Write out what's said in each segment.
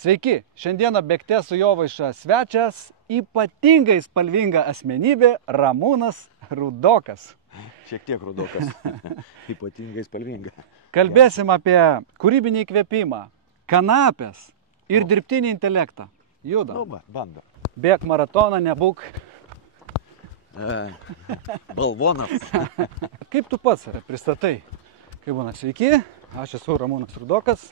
Sveiki, šiandieną Bėgte su Jovaiša svečias ypatingai spalvinga asmenybė Ramūnas Rudokas. Šiek tiek rudokas, ypatingai spalvinga. Kalbėsim apie kūrybinį įkvėpimą, kanapės ir dirbtinį intelektą. Juda. Nu, bando. Bėk maratoną, nebūk. Balvonas. Kaip tu pats save pristatai? Kaip būna, sveiki, aš esu Ramūnas Rudokas.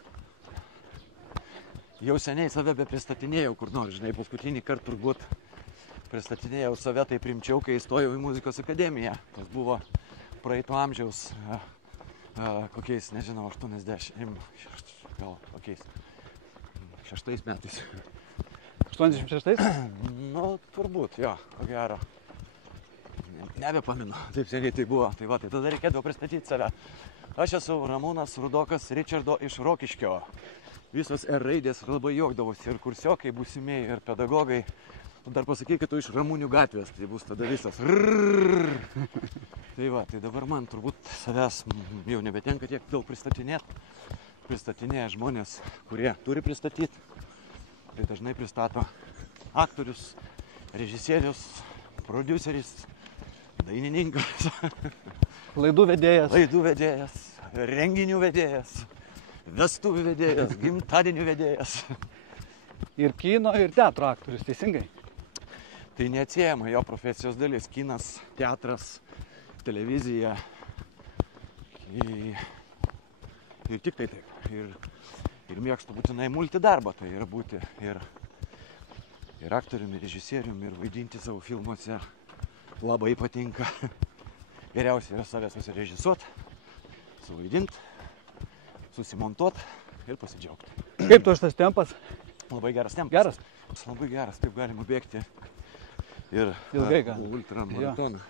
Jau seniai save pristatinėjau kur nors, žinai, paskutinį kartą turbūt pristatinėjau save taip rimčiau, kai įstojau į muzikos akademiją. Tas buvo praeito amžiaus, kokiais, nežinau, 80, gal kokiais 6 metais. 86? Nu, turbūt, jo, ko gero. Nebepaminu, taip seniai tai buvo. Tai va, tai tada reikėdavo pristatyti save. Aš esu Ramūnas Rudokas Ričardo iš Rokiškio. Visos R raidės labai juokdavosi ir kursiokai, būsimieji ir pedagogai. Dar pasakyk, kad tu iš Ramūnių gatvės, tai bus tada visas. Tai va, tai dabar man turbūt savęs jau nebetenka tiek daug pristatinėti. Pristatinėja žmonės, kurie turi pristatyti. Tai dažnai pristato aktorius, režisierius, prodiuseris, dainininkas. Laidų vedėjas. Renginių vedėjas. Vestuvių vedėjas, gimtadienių vedėjas. Ir kino, ir teatro aktorius, teisingai? Tai neatsiejama jo profesijos dalis. Kinas, teatras, televizija. Ir tik tai taip. Ir mėgstu būtinai multidarbą. Tai yra būti ir aktoriumi, ir režisieriumi, ir vaidinti savo filmuose. Labai patinka. Geriausia yra save susirežisuoti, suvaidinti, susimontuoti ir pasidžiaugti. Kaip tu šitas tempas? Labai geras tempas. Geras? Labai geras, taip galima bėgti. Ir ilgai gal. Ultramaratoną.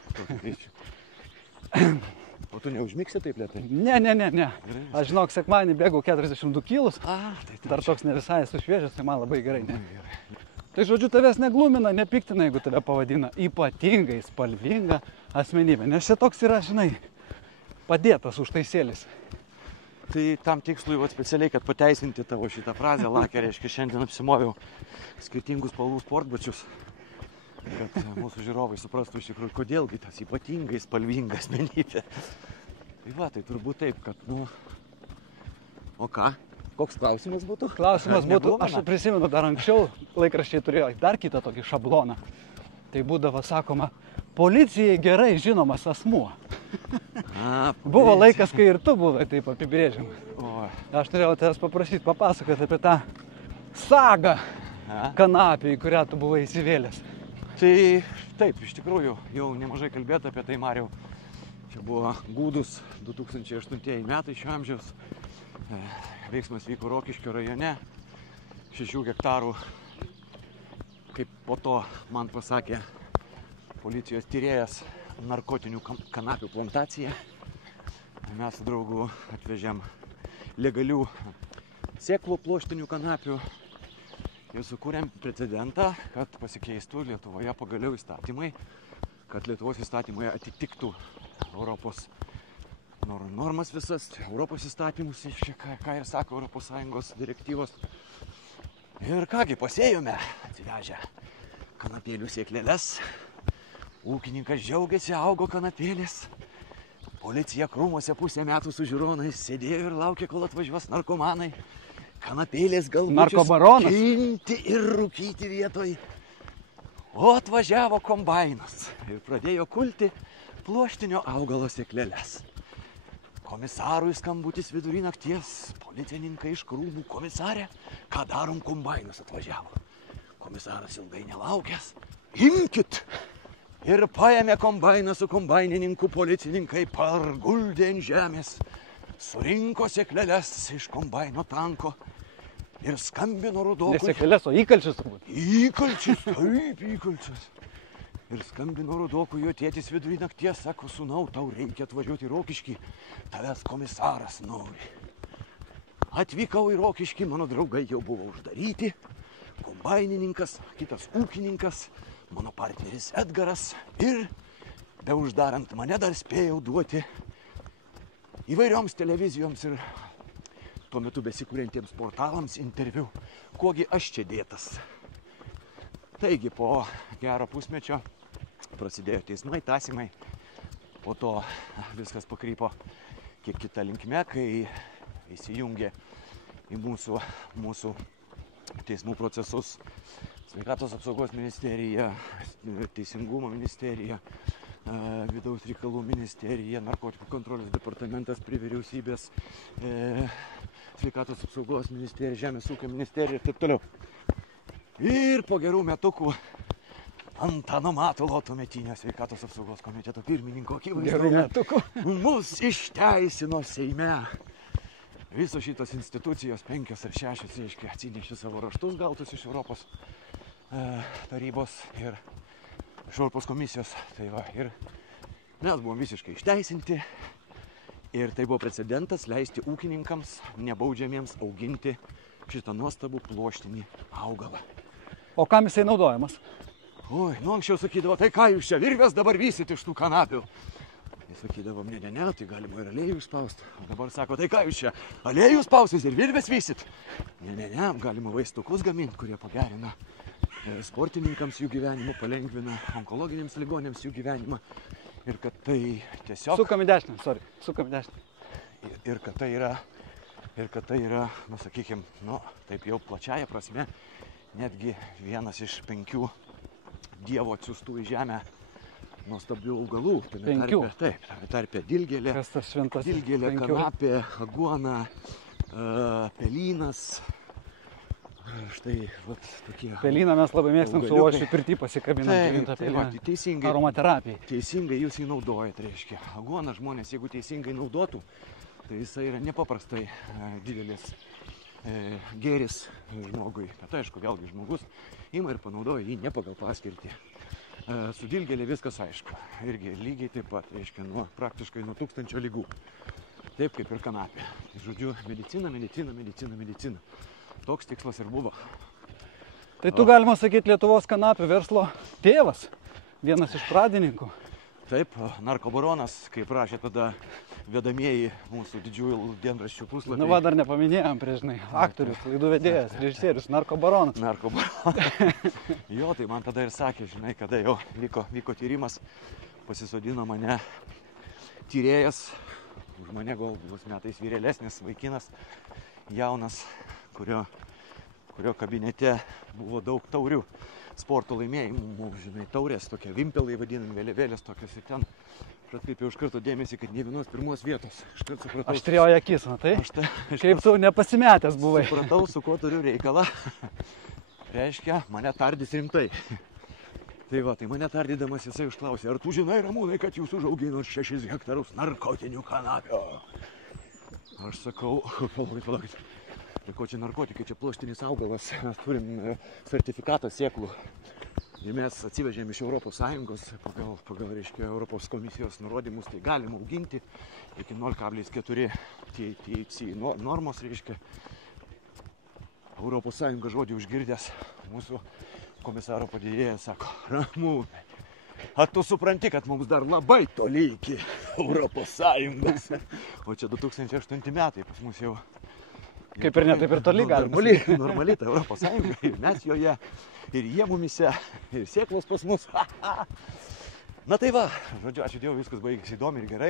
O tu neužmigsi taip lėtai? Ne. Aš žinok, sekmadienį bėgau 42 kilus. Tai dar toks ne visai esu šviežias, tai man labai gerai. Tai žodžiu, tavęs neglumina, nepiktina, jeigu tave pavadina ypatingai spalvinga asmenybė. Nes čia toks yra, žinai, padėtas užtaisėlis. Tai tam tikslui specialiai, kad pateisinti tavo šitą frazę, lakė, reiškia, šiandien apsimoviau skirtingus spalvų sportbačius, kad mūsų žiūrovai suprastų iš tikrųjų, kodėlgi tas ypatingai spalvinga asmenybė. Tai va, tai turbūt taip, kad, o ką? Koks klausimas būtų? Klausimas būtų, aš prisimenu, dar anksčiau laikraščiai turėjo dar kitą tokį šabloną. Tai būdavo, sakoma, policijai gerai žinomas asmuo. Buvo laikas, kai ir tu buvai taip apibrėžiamas. Aš turėjau tavęs paprašyti papasakoti apie tą sagą kanapę, į kurią tu buvai įsivėlęs. Tai taip, iš tikrųjų, jau nemažai kalbėta apie tai, Mariau. Čia buvo gūdus 2008 metai šio amžiaus. Veiksmas vyko Rokiškio rajone, 6 hektarų, kaip po to man pasakė policijos tyrėjas, narkotinių kanapių plantacija. Mes su draugu atvežėm legalių sėklų pluoštinių kanapių ir sukūrėm precedentą, kad pasikeistų Lietuvoje pagaliau įstatymai, kad Lietuvos įstatymai atitiktų Europos normas visas, Europos įstatymus, ką ir sako Europos Sąjungos direktyvos. Ir kągi, pasėjome, atsivežę kanapėlių sėklėles. Ūkininkas džiaugiasi, augo kanapėlės. Policija krūmuose pusę metų su žiūronais sėdėjo ir laukė, kol atvažiuos narkomanai. Kanapėlės galbūt kinti ir rūkyti vietoj. O atvažiavo kombainas ir pradėjo kulti pluoštinio augalo sėklėles. Komisarui skambutis vidury nakties, policininkai iš krūmų. Komisarė, ką darom, kombainas atvažiavo. Komisaras ilgai nelaukęs, imkit! Ir paėmė kombainą su kombainininku, policininkai parguldė ant žemės, surinko sėklėles iš kombaino tanko ir skambino Rudokui. Ne sėklėles, o įkalčius turbūt. Įkalčius, taip, įkalčius. Ir skambino Rudokui, jo tėtis vidury nakties, sako, sūnau, tau reikia atvažiuoti į Rokiškį, tavęs komisaras nori. Atvykau į Rokiškį, mano draugai jau buvo uždaryti, kombainininkas, kitas ūkininkas, mano partneris Edgaras ir, be uždarant mane, dar spėjau duoti įvairioms televizijoms ir tuo metu besikūrentiems portalams interviu, kuogi aš čia dėtas. Taigi po gero pusmečio prasidėjo teismai, tąsymai, po to viskas pakrypo kiek kita linkme, kai įsijungė į mūsų teismų procesus Sveikatos apsaugos ministerija, Teisingumo ministerija, Vidaus reikalų ministerija, Narkotikų kontrolės departamentas prie vyriausybės, Sveikatos apsaugos ministerija, Žemės ūkio ministerija ir taip toliau. Ir po gerų metukų Antano Matulo, tuometinio Sveikatos apsaugos komiteto pirmininko akivaizdoje mus išteisino Seime. Visos šitos institucijos, 5 ar 6, reiškia, atsinešė savo raštus gautus iš Europos tarybos ir iš Europos komisijos. Tai va, ir mes buvom visiškai išteisinti ir tai buvo precedentas leisti ūkininkams nebaudžiamiems auginti šitą nuostabų pluoštinį augalą. O kam jisai naudojamas? Oi, anksčiau sakydavo, tai ką jūs čia virvės dabar vysit iš tų kanapių? Jis sakydavo, ne, tai galima ir aliejų spausti. O dabar sako, tai ką jūs čia aliejų spausit ir virvės vysit? Ne, galima vaistukus gaminti, kurie pagerina sportininkams jų gyvenimą, palengvina onkologiniams ligonėms jų gyvenimą. Ir kad tai tiesiog... Sukam į dešinę. Ir kad tai yra, nu sakykim, taip jau plačiaja prasme, netgi vienas iš 5 Dievo atsiųstų į žemę nuostabių augalų. Taip, tarpe dilgėlė, kanapė, aguona, pelynas. Štai, vat, tokie... Pelyną mes labai mėgstam su uošviu pirty pasikabinam. Teisingai, aromaterapijai. Teisingai jūs jį naudojat, reiškia. Aguoną žmonės, jeigu teisingai naudotų, tai jisai yra nepaprastai didelis gėris žmogui. Bet aišku, vėlgi žmogus ima ir panaudoja jį ne pagal paskirtį. Su dilgėlė viskas aišku. Irgi lygiai taip pat, reiškia, praktiškai nuo 1000 ligų. Taip kaip ir kanapė. Žodžiu, medicina. Toks tikslas ir buvo. Tai tu galima sakyti Lietuvos kanapių verslo tėvas, vienas iš pradininkų. Taip, narkobaronas, kaip rašė tada vedamieji mūsų didžiųjų dienraščių puslapiai. Nu va, dar nepaminėjom prieš, aktorius, laidų vedėjas, režisierius, narkobaronas. Jo, tai man tada ir sakė, žinai, kada jau vyko tyrimas, pasisodino mane tyrėjas, už mane gal bus metais vyrėlesnis vaikinas, jaunas, kurio kabinete buvo daug taurių sporto laimėjimų, žinai, taurės, tokie vimpelai vadinami, vėliavėlės tokios ir ten. Aš atkreipiau iš karto dėmesį, kad ne vienos pirmos vietos. Aš turėjau akis, matai? Kaip tu nepasimetęs buvai. Supratau, su kuo turiu reikalą. Reiškia, mane tardys rimtai. Tai va, tai mane tardydamas jisai užklausė, ar tu žinai, Ramūnai, kad jūs užauginot 6 hektarus narkotinių kanapių? Aš sakau, palaukit. Tai ko čia narkotikai, čia pluoštinis augalas, mes turim sertifikatą sėklų. Ir mes atsivežėm iš Europos Sąjungos, pagal reiškia, Europos komisijos nurodymus, tai galim auginti iki 0,4 THC normos, reiškia. Europos Sąjunga žodį užgirdęs, mūsų komisaro padėjėjas sako, Ramūnai, ar tu supranti, kad mums dar labai toli iki Europos Sąjungos? O čia 2008 metai pas mus jau... Kaip ir ne, taip ir toli galima. Normaliai ta Europos Sąjunga, ir mes joje, ir jie mumise, ir sėklos pas mus. Na tai va, žodžiu, ačiū Dievui, viskas baigėsi įdomi ir gerai.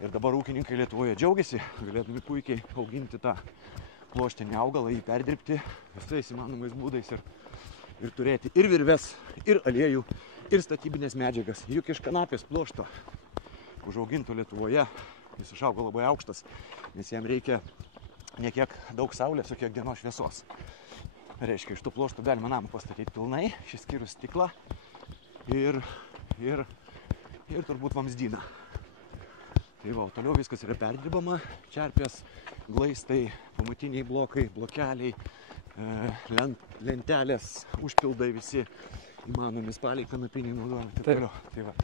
Ir dabar ūkininkai Lietuvoje džiaugiasi, galėdami puikiai auginti tą pluoštinį augalą, jį perdirbti visais įmanomais būdais ir turėti ir virves, ir aliejų, ir statybinės medžiagas. Juk iš kanapės pluošto užauginto Lietuvoje jis išaugo labai aukštas, nes jam reikia ne kiek daug saulės, o kiek dienos šviesos. Reiškia, iš tų pluoštų galima namą pastatyti pilnai, išskyrus stiklą ir turbūt vamzdyną. Tai va, toliau viskas yra perdirbama, čerpės, glaistai, pamatiniai blokai, blokeliai, lentelės, užpildai visi įmanomi spaliai, kanapiniai naudojami, taip toliau. Tai va,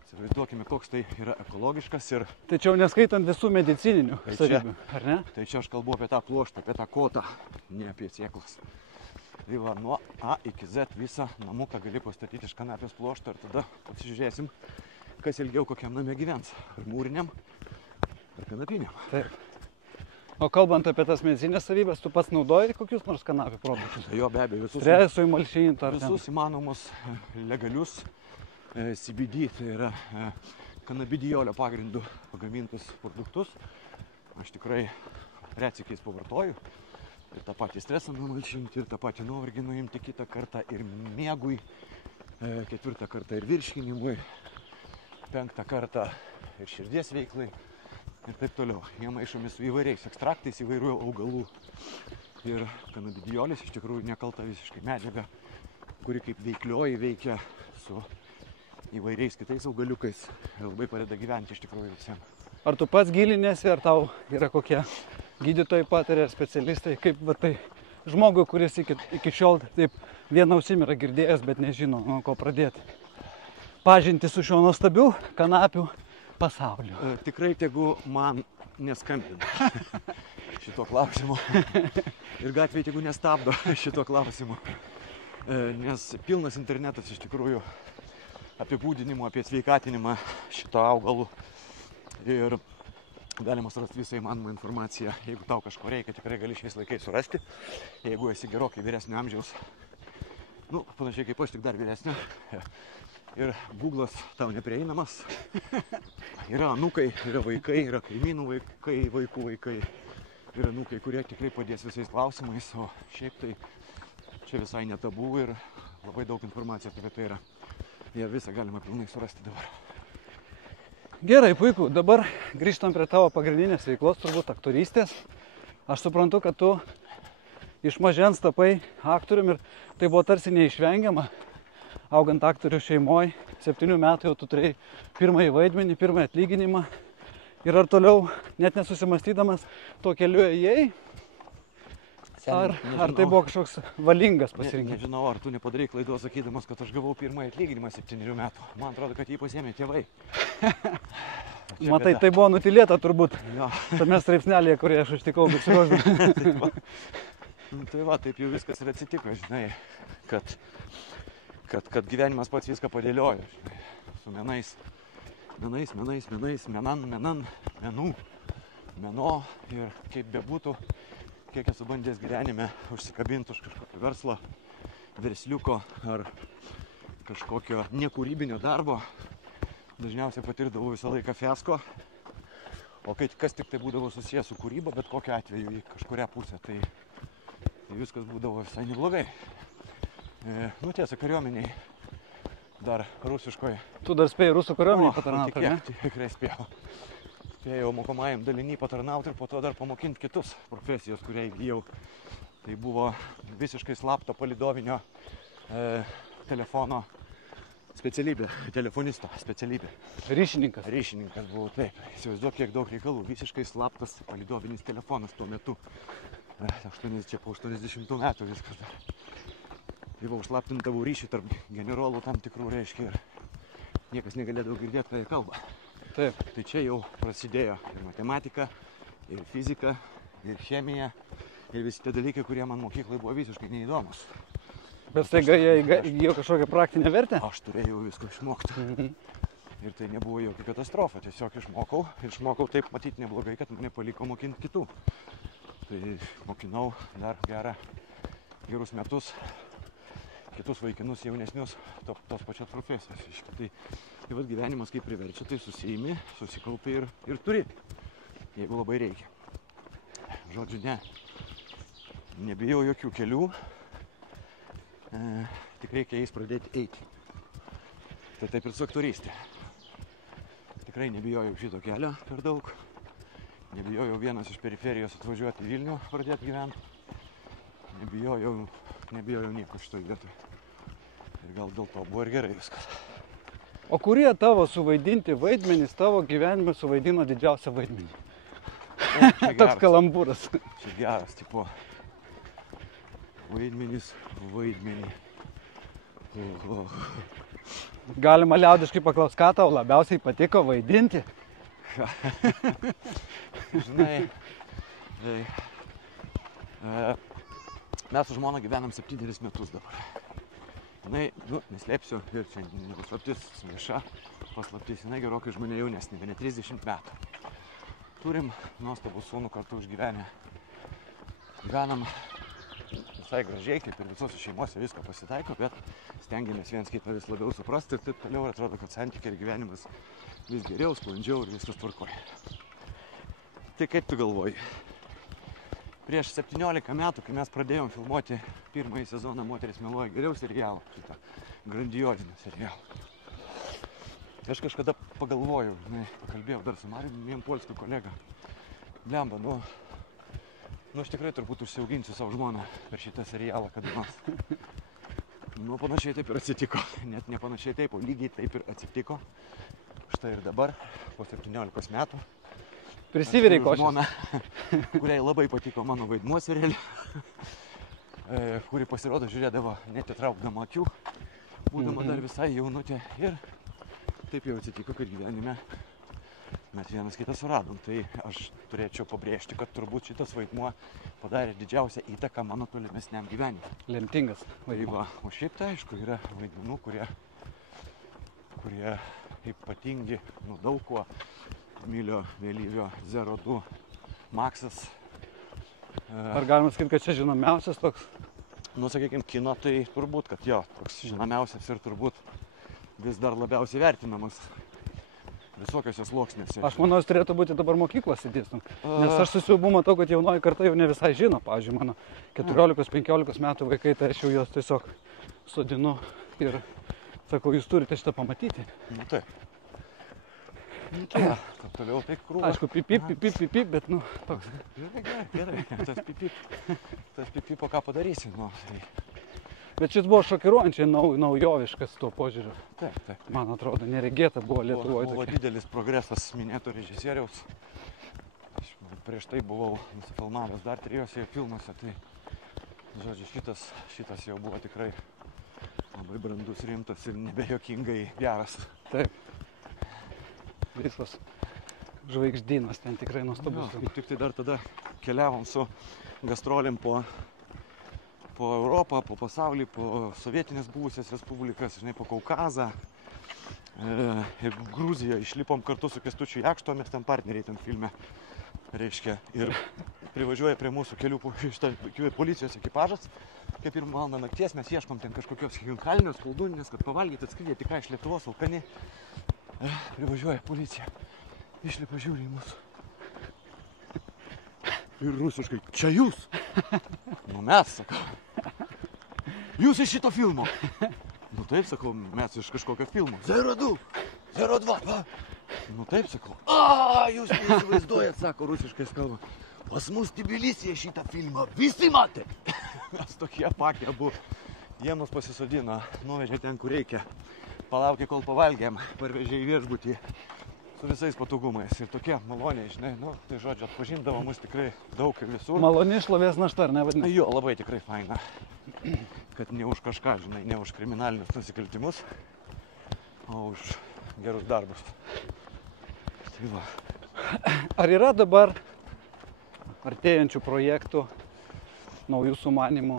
įsivaizduokime, koks tai yra ekologiškas ir... Tai čia jau neskaitant visų medicininių savybių, ar ne? Tai čia aš kalbu apie tą pluoštą, apie tą kotą, ne apie sėklas. Tai va, nuo A iki Z visą namuką gali pastatyti iš kanapės pluošto ir tada pasižiūrėsim, kas ilgiau kokiam name gyvens. Ar mūriniam, ar kanapiniam. Taip. O kalbant apie tas medicinės savybės, tu pats naudoji kokius nors kanapių produktus? Jo, be abejo, Stresui malšinti ar visus įmanomus legalius CBD, tai yra kanabidijolio pagrindų pagamintus produktus. Aš tikrai retsykiais pavartoju. Ir tą patį stresą numalšinti, ir tą patį nuovargį nuimti kitą kartą, ir miegui, 4 kartą ir virškinimui, 5 kartą ir širdies veiklai ir taip toliau. Jie maišomi su įvairiais ekstraktais įvairių augalų. Ir kanabidijolis iš tikrųjų nekalta visiškai medžiaga, kuri kaip veiklioji veikia su įvairiais kitais augaliukais ir labai padeda gyventi iš tikrųjų visiems. Ar tu pats gilinėsi, ar tau yra kokie gydytojai patarė, specialistai, kaip va tai žmogui, kuris iki šiol taip vieną ausim yra girdėjęs, bet nežino, nuo ko pradėti. Pažinti su šiuo nuostabiu kanapių pasauliu. Tikrai tegu man neskambina šito klausimo ir gatvėje tegu nestabdo šito klausimo, nes pilnas internetas iš tikrųjų apibūdinimo apie sveikatinimą šito augalų ir galima surasti visą įmanomą informaciją. Jeigu tau kažko reikia, tikrai gali šiais laikais surasti. Jeigu esi gerokai vyresnio amžiaus, panašiai kaip aš, tik dar vyresnio, ir Google'as tau neprieinamas. Yra anūkai, yra vaikai, yra kaimynų vaikai, vaikų vaikai, yra anūkai, kurie tikrai padės visais klausimais, o šiaip tai čia visai netabu ir labai daug informacijos apie tai yra. Ir visą galima pilnai surasti dabar. Gerai, puiku. Dabar grįžtam prie tavo pagrindinės veiklos, turbūt aktorystės. Aš suprantu, kad tu iš mažens tapai aktorium ir tai buvo tarsi neišvengiama. Augant aktorių šeimoje, 7 metų jau tu turėjai pirmąjį vaidmenį, pirmąjį atlyginimą. Ir ar toliau, net nesusimastydamas, tuo keliu ėjai? Ar tai buvo kažkoks valingas pasirinkimas? Nežinau, ar tu nepadarai klaidos sakydamas, kad aš gavau pirmąjį atlyginimą 7 metų. Man atrodo, kad jį pasiėmė tėvai. Matai, tai buvo nutilėta turbūt. Jo. Tame straipsnelėje, kurį aš užtikau besiruošdamas. Tai va, taip jau viskas ir atsitiko, žinai, kad gyvenimas pats viską padėliojo, žinai, su meno ir kaip bebūtų, kiek esu bandęs gyvenime užsikabinti už kažkokio verslo, versliuko ar kažkokio nekūrybinio darbo, dažniausiai patirdavau visą laiką fiasko, o kas tik tai būdavo susijęs su kūryba, bet kokiu atveju į kažkurią pusę, tai viskas būdavo visai neblogai. Tiesa, kariuomeniai dar rusiškoje. Tu dar spėjai rusų kariuomeniai patarnauti, ne? Tikrai spėjau. Spėjau mokomajam daliny patarnauti ir po to dar pamokinti kitus profesijos, kurie įgijau. Tai buvo visiškai slapto palidovinio telefono specialybė, telefonisto specialybė. Ryšininkas. Ryšininkas buvau, taip. Įsivaizduok, kiek daug reikalų. Visiškai slaptas palidovinis telefonas tuo metu. Čia po 80 metų viskas dar. Tai buvo užslaptintavau ryšį tarp generolų tam tikrų, reiškia, ir niekas negalėdavo girdėti, ką jie kalba. Taip. Tai čia jau prasidėjo ir matematika, ir fizika, ir chemija, ir visi tie dalykai, kurie man mokyklai buvo visiškai neįdomus. Bet staiga jie įgijo kažkokią praktinę vertę? Aš turėjau visko išmokti. Ir tai nebuvo jokia katastrofa, tiesiog išmokau taip matyti neblogai, kad mane paliko mokinti kitų. Tai mokinau dar gerus metus kitus vaikinus jaunesnius tos pačios profesijos. Tai vat gyvenimas kaip priverčia, tai susiimi, susikaupi ir turi, jeigu labai reikia. Žodžiu, nebijau jokių kelių, tik reikia jais pradėti eiti. Tai taip ir su aktorystė. Tikrai nebijojau šito kelio per daug, nebijojau vienas iš periferijos atvažiuoti į Vilnių, pradėti gyventi. Nebijojau nieko šitoj vietoj. Ir gal dėl to buvo ir gerai viskas. O kurie tavo suvaidinti vaidmenys tavo gyvenime suvaidino didžiausią vaidmenį? Toks kalambūras. Čia geras, tipo. Vaidmenį. Galima liaudiškai paklausti, ką tau labiausiai patiko vaidinti? Žinai, mes su žmona gyvenam 7 metus dabar. Jinai, neslėpsiu, ir čia nepaslaptis, vieša paslaptis, jinai gerokai žmonė jaunesnė, bene 30 metų. turim nuostabų sūnų kartu užgyvenę. Gyvenam visai gražiai, kaip ir visose šeimose visko pasitaiko, bet stengiamės viens kitą vis labiau suprasti ir taip toliau. Ir atrodo, kad santykiai ir gyvenimas vis geriau, sklandžiau ir viskas tvarkoja. Tai kaip tu galvoji? Prieš 17 metų, kai mes pradėjom filmuoti pirmąjį sezoną Moteris meluoja geriau serialą, šitą grandiozinį serialą. Aš kažkada pagalvojau, pakalbėjau dar su Mariumi Polskiu kolega. Blemba, nu aš tikrai turbūt užsiauginsiu savo žmoną per šitą serialą kada nors. Nu, panašiai taip ir atsitiko. Net ne panašiai taip, o lygiai taip ir atsitiko. Štai ir dabar, po 17 metų. Prisiviriai košės. Žmona, kuriai labai patiko mano vaidmuo serialį, kuri pasirodo žiūrėdavo netitraukdama akių, būdama dar visai jaunutė. Ir taip jau atsitiko, kad gyvenime mes vienas kitą suradom. Tai aš turėčiau pabrėžti, kad turbūt šitas vaidmuo padarė didžiausią įtaką mano tolimesniam gyvenimui. Lemtingas vaidmuo. O šiaip tai aišku, yra vaidmenų, kurie ypatingi, daug kuo. Milio Vėlyvio 02 Maksas. Ar galima sakyti, kad čia žinomiausias toks? Sakykime, kino tai turbūt, kad jo, toks žinomiausias ir turbūt vis dar labiausiai vertinamas visokiose sluoksnėse. Aš manau, jis turėtų būti dabar mokyklose dėstum. Nes aš susiubu matau, kad jaunoji karta jau ne visai žino. Pavyzdžiui, mano 14-15 metų vaikai, tai aš jau juos tiesiog sodinu ir sakau, jūs turite šitą pamatyti. Taip. Taip, toliau tai krūva. Aišku, pip, bet toks. Gerai. Tas pipipo ką padarysi. Tai... Bet šis buvo šokiruojančiai naujoviškas tuo požiūriu. Taip. Man atrodo, neregėta buvo Lietuvoje. Buvo didelis progresas minėto režisieriaus. Aš prieš tai buvau nusifilmavęs dar 3 filmuose. Tai, žodžiu, šitas jau buvo tikrai labai brandus, rimtas ir nebejokingai geras. Taip. Visos žvaigždynas ten tikrai nuostabus. Tik tai dar tada keliavom su gastrolėm po Europą, po pasaulį, po sovietinės buvusias respublikas, po Kaukazą. Ir Gruziją išlipom kartu su Kęstučiu Jakšto, mes ten partneriai tam filme, reiškia. Ir privažiuoja prie mūsų kelių policijos ekipažas. Kaip 1 valandą nakties mes ieškom ten kažkokios kalnios, koldūninės, kad pavalgyti atskridė tik iš Lietuvos, alkani. Privažiuoja policija, išlipa žiūri į mūsų. Ir rusiškai, čia jūs? Mes, sakau. Jūs iš šito filmo? Taip, sakau, mes iš kažkokio filmo. 02, 02, va. Taip, sakau. Jūs neįsivaizduojat, sako rusiškai kalba. Pas mus Tbilisyje šitą filmą visi matė. Mes tokie pakę abu. Jie mus pasisodino, nuvežė ten, kur reikia. Palaukė, kol pavalgėm, parvežė į viešbutį su visais patogumais. Ir tokie maloniai, tai žodžiu, atpažindavo mus tikrai daug ir visur. Maloni šlovės našta, ar ne vadinasi? Jo, labai tikrai faina. Kad ne už kažką, ne už kriminalinius nusikaltimus, o už gerus darbus. Tai va. Ar yra dabar artėjančių projektų, naujų sumanimų,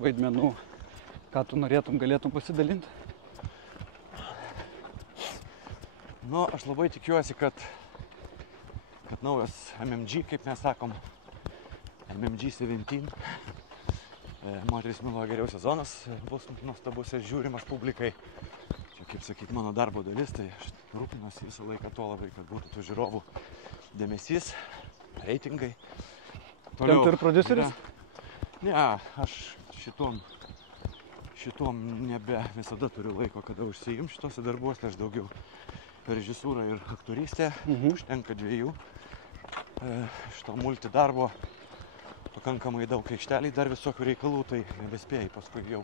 vaidmenų, ką tu norėtum, galėtum pasidalinti? Aš labai tikiuosi, kad naujas MMG, kaip mes sakom, MMG 17, Moteris meluoja geriau sezonas, bus nuostabus ir žiūrimas publikai. Čia, kaip sakyt, mano darbo dalis, tai aš rūpinuosi visą laiką to labai, kad būtų tų žiūrovų dėmesys, reitingai. Toliau. Ten ir prodiuseris? Ne, aš šitom nebe visada turiu laiko, kada užsiimt šitose darbuose, aš daugiau režisūra ir aktorystė, užtenka 2. Šito multidarbo pakankamai daug aikšteliai, dar visokių reikalų, tai nebespėjai paskui jau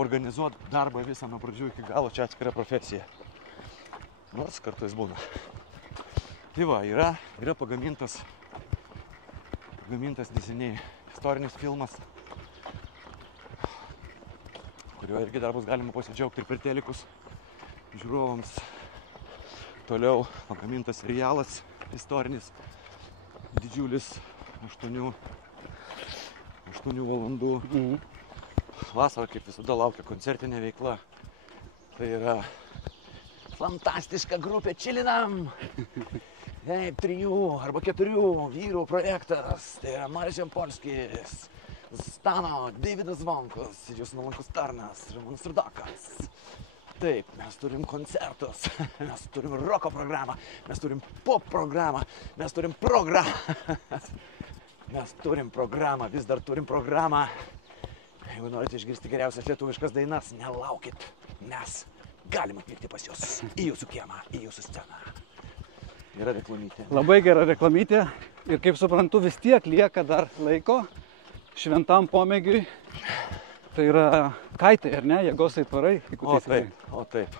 organizuoti darbą visą nuo pradžių iki galo, čia atskira profesija. Nors kartais būna. Tai va, yra pagamintas neseniai istorinis filmas, kuriuo irgi dar bus galima pasidžiaugti ir per telikus žiūrovams. Toliau pagamintas serialas istorinis, didžiulis, 8 valandų. Vasarą, kaip visada, laukia koncertinė veikla. Tai yra fantastiška grupė Čilinam. Taip, 3 arba 4 vyrų projektas. Tai yra Marius Jampolskis, Stano, Davidas Vankus, Jūsų nuolankus tarnas, Ramonas Rudokas. Taip, mes turim koncertus, mes turim roko programą, mes turim pop programą, mes turim programą. Mes turim programą, vis dar turim programą. Jeigu norite išgirsti geriausias lietuviškas dainas, nelaukit, nes galim atvykti pas jūs, į jūsų kiemą, į jūsų sceną. Gera reklamytė. Labai gera reklamytė ir kaip suprantu vis tiek lieka dar laiko šventam pomėgiui. Tai yra kaitai, ar ne, jėgos aitvarai. O taip.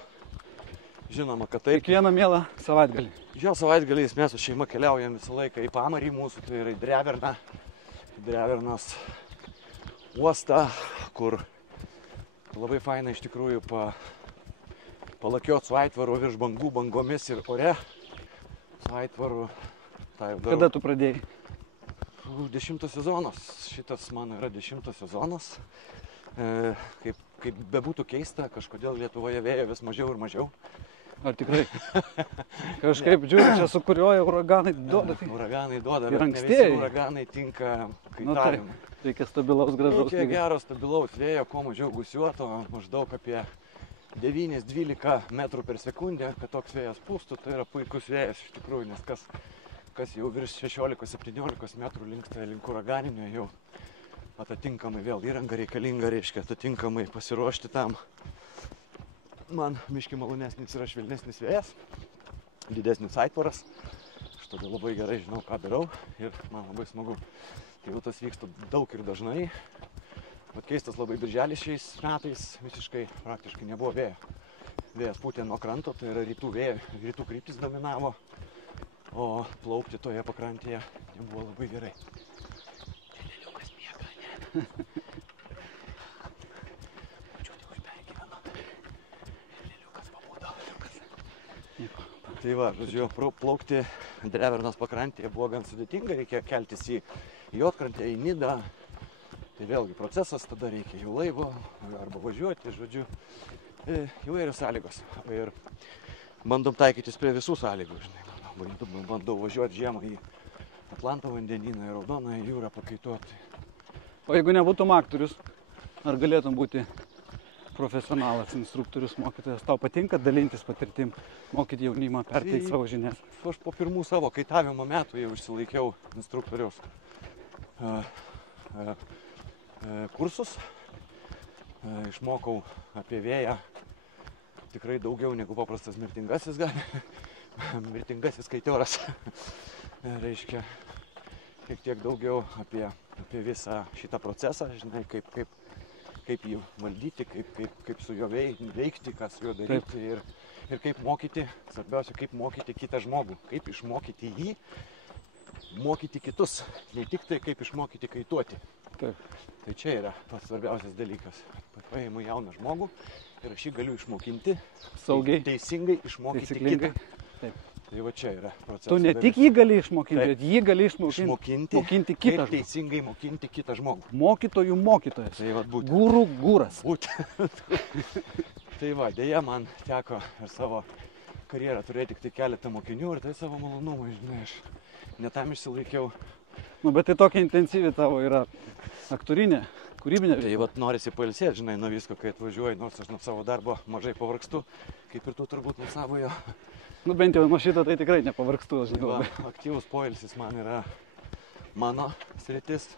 Žinoma, kad taip. Kiekvieną mielą savaitgalį. Jo savaitgaliais mes su šeima keliaujam visą laiką į Pamarį mūsų, tai yra į Dreverną. Drevernos uostą, kur labai faina iš tikrųjų palakiot su aitvaru virš bangų, bangomis ir ore. Su aitvaru. Kada tu pradėjai? 10 sezonas. Šitas mano yra 10 sezonas. Kaip bebūtų keista, kažkodėl Lietuvoje vėjo vis mažiau ir mažiau. Ar tikrai? Kažkaip žiūrėjau, čia sukuriuoja uraganai duoda. Uraganai duoda, ir bet ne visi uraganai tinka kaitavimui. Reikia stabilaus gražaus. Reikia gero stabilaus vėjo, kuo mažiau gusiuoto, maždaug apie 9-12 metrų per sekundę, kad toks vėjas pūstų, tai yra puikus vėjas iš tikrųjų, nes kas jau virš 16-17 metrų linksta link uraganinio, jau atitinkamai vėl įranga reikalinga, reiškia atitinkamai pasiruošti tam. Man miški malonesnis yra švelnesnis vėjas, didesnis aitvaras, aš tada labai gerai žinau, ką darau ir man labai smagu. Tai jau tas vyksta daug ir dažnai. Vat keistas labai birželis šiais metais, visiškai praktiškai nebuvo vėjo. Vėjas pūtė nuo kranto, tai yra rytų kryptis dominavo, o plaukti toje pakrantėje nebuvo labai gerai. Čia lėliukas miega, ne? Mačiau, tik užpergyveno. Lėliukas pabudo. Tai va, žodžiu, plaukti Drevernos pakrantėje buvo gan sudėtinga, reikėjo keltis į Juodkrantę, į Nidą. Tai vėlgi procesas, tada reikia jau laivo arba važiuoti, žodžiu, įvairios sąlygos. Ir bandom taikytis prie visų sąlygų, žinai. Bandau važiuoti žiemą į Atlanto vandenyną, į Raudonąją jūrą pakaituoti. O jeigu nebūtum aktorius, ar galėtum būti profesionalas, instruktorius, mokytojas? Tau patinka dalintis patirtim, mokyti jaunimą, perteikti savo žinias? Aš po pirmų savo kaitavimo metų jau išsilaikiau instruktoriaus kursus. Išmokau apie vėją tikrai daugiau negu paprastas mirtingasis mirtingasis kaitioras. Reiškia, tiek daugiau apie visą šitą procesą, žinai, kaip jį valdyti, kaip su juo veikti, ką su juo daryti ir kaip mokyti, svarbiausia, kaip mokyti kitą žmogų, kaip išmokyti jį, mokyti kitus, ne tik tai kaip išmokyti kaituoti. Taip. Tai čia yra pats svarbiausias dalykas. Paimu jauną žmogų ir aš jį galiu išmokinti, saugiai, teisingai išmokyti kitą. Taip. Tai va čia yra procesas. Tu ne tik jį gali išmokinti, bet jį gali mokinti kitą žmogų. Teisingai mokinti kitą žmogų. Mokytojų mokytojas. Tai va, būtent. Gūrų gūras. Būtent. Tai va, dėja man teko ir savo karjerą turėti tik tai keletą mokinių ir tai savo malonumui, žinai, aš netam išsilaikiau. Nu, bet tai tokia intensyvi tavo yra aktorinė, kūrybinė. Tai vat norisi pailsėti, žinai, nuo visko, kai atvažiuoji, nors aš nuo savo darbo mažai pavargstu, kaip ir tu turbūt nuo savojo. Nu, bent jau nuo šito tai tikrai nepavargstu, aš žinau. Aktyvus poilsis man yra mano sritis.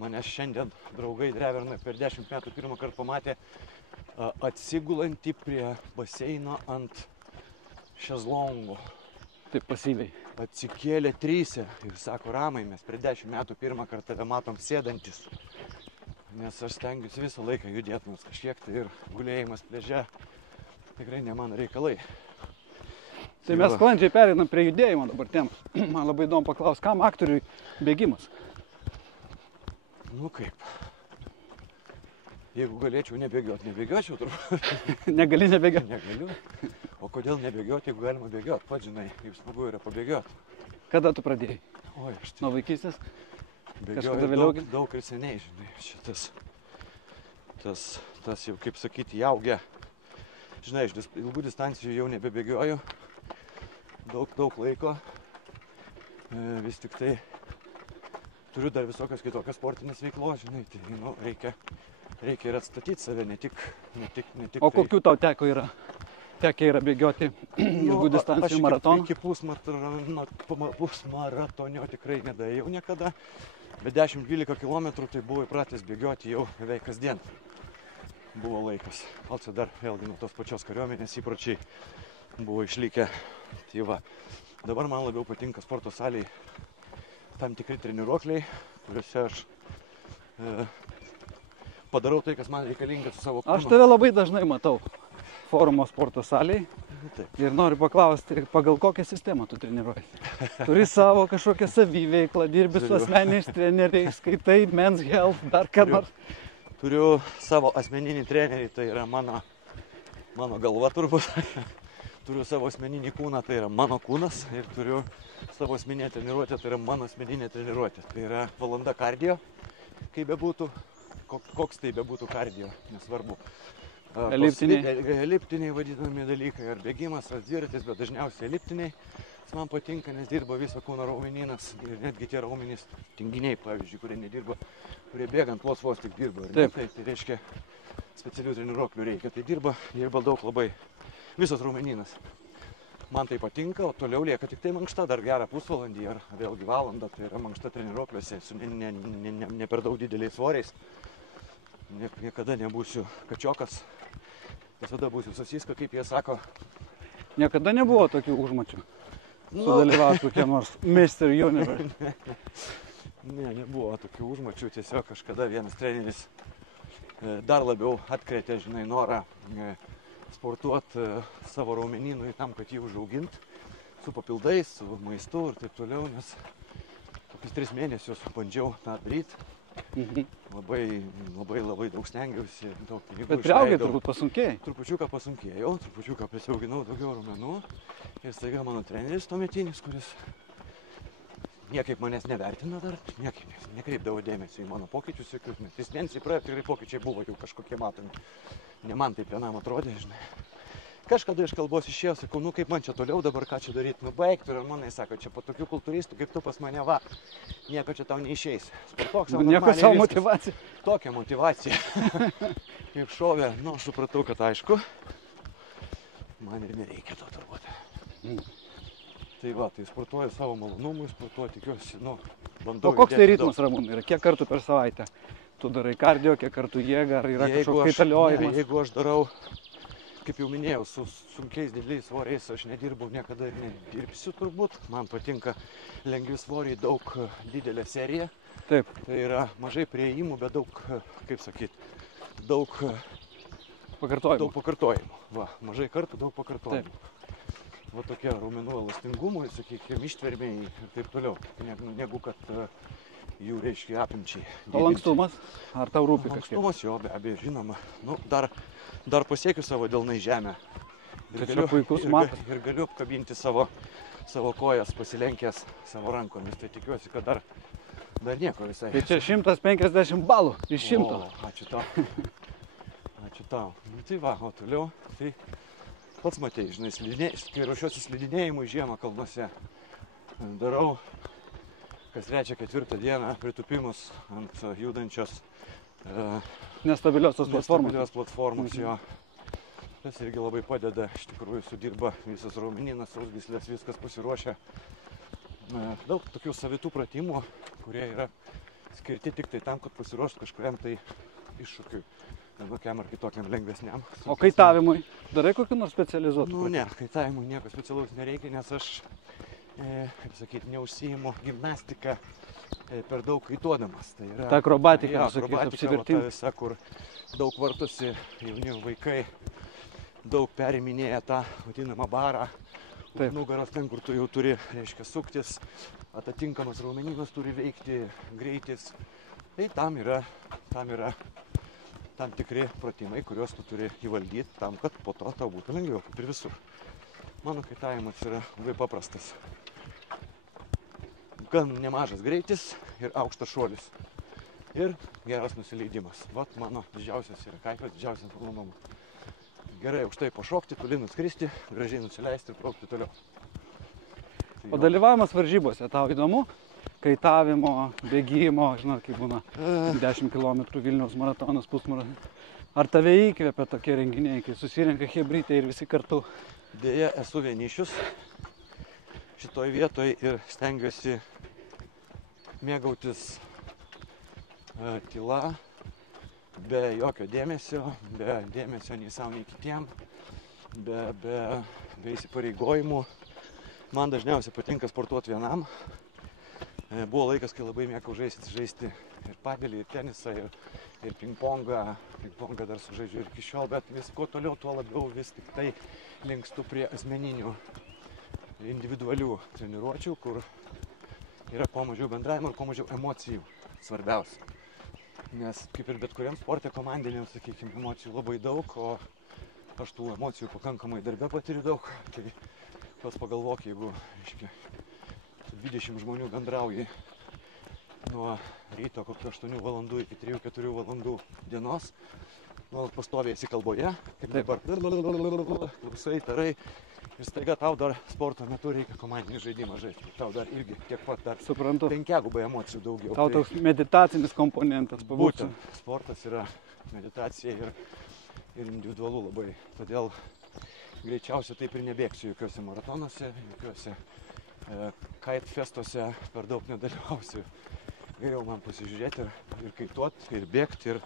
Mane šiandien draugai Drevernai per 10 metų pirmą kartą pamatė atsigulantį prie baseino ant šezlongo. Taip pasyviai. Atsikėlė 3 ir sako, Ramai, mes per 10 metų pirmą kartą tave matom sėdantis. Nes aš stengiuosi visą laiką judėti, nors kažkiek tai ir gulėjimas pliaže tikrai ne mano reikalai. Tai mes sklandžiai pereinam prie judėjimo dabar temos. Man labai įdomu paklausti, kam aktoriui bėgimas? Nu kaip? Jeigu galėčiau nebėgiočiau turbūt. Negali nebėgioti? Negaliu. O kodėl nebėgioti, jeigu galima bėgioti? Pats žinai, kaip smagu yra pabėgioti. Kada tu pradėjai? Oi, aš tai... Nuo vaikystės? Bėgioju daug ir seniai, žinai. Šitas, tas jau, kaip sakyti, įaugę. Žinai, aš ilgų distancijų jau nebebėgioju. daug laiko. Vis tik tai turiu dar visokios kitokios sportinės veiklos, žinai, tai nu, reikia ir atstatyti save, ne tik O kokių tau tekę yra bėgioti ilgų distancijų maratoną? Iki pusmaratonio tikrai nedėjau niekada, bet 10-12 km tai buvo įpratęs bėgioti jau beveik kasdien. Buvo laikas. Gal čia dar vėlgi nuo tos pačios kariuomenės įpročiai buvo išlikę. Tai va, dabar man labiau patinka sporto salėje tam tikri treniruokliai, kuriuose aš padarau tai, kas man reikalinga su savo kūnu. Aš tave labai dažnai matau forumo sporto salėje ir noriu paklausti, pagal kokią sistemą tu treniruoji. Turi savo kažkokią saviveiklą, dirbi su asmeniniais treneriais, skaitai Men's Health, dar ką nors. Turiu savo asmeninį trenerį, tai yra mano galva turbūt. Turiu savo asmeninį kūną, tai yra mano kūnas. Ir turiu savo asmeninę treniruotę, tai yra mano asmeninė treniruotė. Tai yra valanda kardio, kaip bebūtų, koks tai bebūtų kardio, nesvarbu. Eliptiniai vadinami dalykai, ar bėgimas, ar dviratis, bet dažniausiai eliptiniai. Jis man patinka, nes dirba viso kūno raumenynas ir netgi tie raumenys tinginiai, pavyzdžiui, kurie nedirba, kurie bėgant vos tik dirba. Tai reiškia, specialių treniruoklių reikia. Tai dirba daug labai visas raumenynas. Man tai patinka, o toliau lieka tik tai mankšta, dar gerą pusvalandį ar vėlgi valandą. Tai yra mankšta treniruokliuose su ne per daug dideliais svoriais. Niekada nebūsiu kačiokas, visada būsiu sasiska, kaip jie sako. Niekada nebuvo tokių užmačių? Sudalyvauti kokie nors Mr. Universe? Ne, nebuvo tokių užmačių, tiesiog kažkada vienas treneris dar labiau atkretė, žinai, norą sportuoti savo raumenynui tam, kad jį užaugint su papildais, su maistu ir taip toliau, nes kokius 3 mėnesius bandžiau tą daryti. Labai daug stengiausi, daug pinigų išleidau. Bet priaugai turbūt pasunkėjai? Trupučiuką pasunkėjau, trupučiuką prisiauginau daugiau raumenų. Ir staiga mano treneris tuometinis, kuris niekaip manęs nevertina dar, nekreipdavo dėmesio į mano pokyčius jokius, nes jis mėnesį praėjo, tikrai pokyčiai buvo jau kažkokie matomi. Ne man taip vienam atrodė, žinai. Kažkada iš kalbos išėjau, sakau, nu kaip man čia toliau dabar, ką čia daryti, nu baig, ir manai sako, čia po tokių kultūristų kaip tu pas mane va, nieko čia tau neišeis. Sportuok savo nieko savo motivacija. Tokia motivacija. Kaip šovė, nu, supratau, kad aišku, man ir nereikia to turbūt. Tai va, tai sportuoju savo malonumui, sportuoju, tikiuosi, nu, bandau. O koks tai ritmas, Ramūnai, yra? Kiek kartų per savaitę? Tu darai kardio, kiek kartų jėgą, ar yra kažkoks kaitaliojimas? Jeigu aš darau, kaip jau minėjau, su sunkiais dideliais svoriais aš nedirbau, niekada ir nedirbsiu turbūt. Man patinka lengvi svoriai, daug didelė serija. Taip. Tai yra mažai prieimų, bet daug, kaip sakyt, daug pakartojimų. Daug pakartojimų. Va, mažai kartų, daug pakartojimų. Taip. Va tokie raumenų elastingumui, sakykime, ištvermiai ir taip toliau, negu kad jų, reiškia, apimčiai. O lankstumas? Ar tau rūpi kažkiek? Lankstumas jo, be abejo, žinoma. Nu, dar pasiekiu savo delnai žemę. Tai čia puikus matas. Ir galiu apkabinti savo kojas, pasilenkęs savo rankomis. Tai tikiuosi, kad dar nieko visai. Tai čia 150 balų iš 100. O, ačiū tau. Ačiū tau. Nu, tai va, o toliau, tai pats matei, žinai, kai ruošiuosi slidinėjimui žiemą kalnuose, darau kas 3-4 dieną pritupimus ant judančios nestabilios platformos, jo. Tas irgi labai padeda, iš tikrųjų sudirba visas raumenynas, sausgyslės, viskas pasiruošia. Daug tokių savitų pratimų, kurie yra skirti tik tai tam, kad pasiruoštų kažkuriam tai iššūkiui. Vienokiam ar kitokiam lengvesniam. O kaitavimui darai kokį nors specializuotų? Nu ne, kaitavimui nieko specialaus nereikia, nes aš, kaip sakyti, neužsiimu gimnastiką per daug kaituodamas. Tai yra ta akrobatika, apsivertimas. Visa, kur daug vartosi jauni vaikai, daug periminėja tą vadinamą barą. Nugaros ten, kur tu jau turi, reiškia, suktis, atitinkamas raumenynas turi veikti, greitis. Tai tam yra tam tikri pratimai, kuriuos tu turi įvaldyti tam, kad po to tau būtų lengviau, kaip ir visur. Mano kaitavimas yra labai paprastas. Gan nemažas greitis ir aukštas šuolis. Ir geras nusileidimas. Vat mano didžiausias yra kaifas, didžiausias malonumas. Gerai aukštai pašokti, toli nuskristi, gražiai nusileisti ir plaukti toliau. Tai O dalyvavimas varžybose tau įdomu? Kaitavimo, bėgimo, žinot, kaip būna 10 km Vilniaus maratonas, pusmaratonas. Ar tave įkvėpia tokie renginiai, kai susirenka chebrytė ir visi kartu? Deja, esu vienišius šitoj vietoj ir stengiuosi mėgautis tyla, be jokio dėmesio, be dėmesio nei savo, nei kitiem, be įsipareigojimų. Man dažniausiai patinka sportuoti vienam. Buvo laikas, kai labai mėgau žaisti ir padelį, ir tenisą, ir pingpongą. Pingpongą dar sužaidžiu ir iki šiol, bet vis kuo toliau, tuo labiau vis tik tai linkstu prie asmeninių, individualių treniruočių, kur yra kuo mažiau bendravimo ir kuo mažiau emocijų. Svarbiausia. Nes kaip ir bet kuriam sporte komandiniam, sakykime, emocijų labai daug, o aš tų emocijų pakankamai darbe patiriu daug. Tai pas pagalvok, jeigu 20 žmonių bendrauji nuo ryto kokio 8 valandų iki 3-4 valandų dienos, nuolat pastoviai esi kalboje, kaip dabar, klausai, tarai, ir staiga tau dar sporto metu reikia komandinį žaidimą žaisti. Tau dar irgi tiek pat dar Suprantu. 5 emocijų daugiau. Tau toks meditacinis komponentas pabūtų. Būtent, sportas yra meditacija ir individualu labai. Todėl greičiausiai taip ir nebėgsiu jokiuose maratonuose, jokiuose kite festuose, per daug nedalyvausiu. Geriau man pasižiūrėti ir kaituoti, ir bėgti,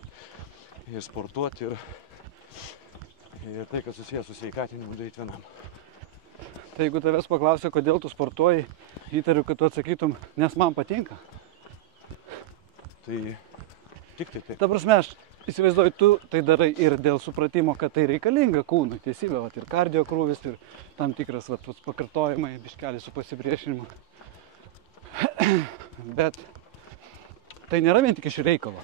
ir sportuoti, ir tai, kas susijęs su sveikatinimu, daryti vienam. Tai jeigu tavęs paklausė, kodėl tu sportuoji, įtariu, kad tu atsakytum, nes man patinka. Tai tik tai taip. Ta prasme, aš įsivaizduoju, tu tai darai ir dėl supratimo, kad tai reikalinga kūnui, tiesybė, ir kardio krūvis, ir tam tikras pakartojimai, biškelis su pasipriešinimu. Bet tai nėra vien tik iš reikalo.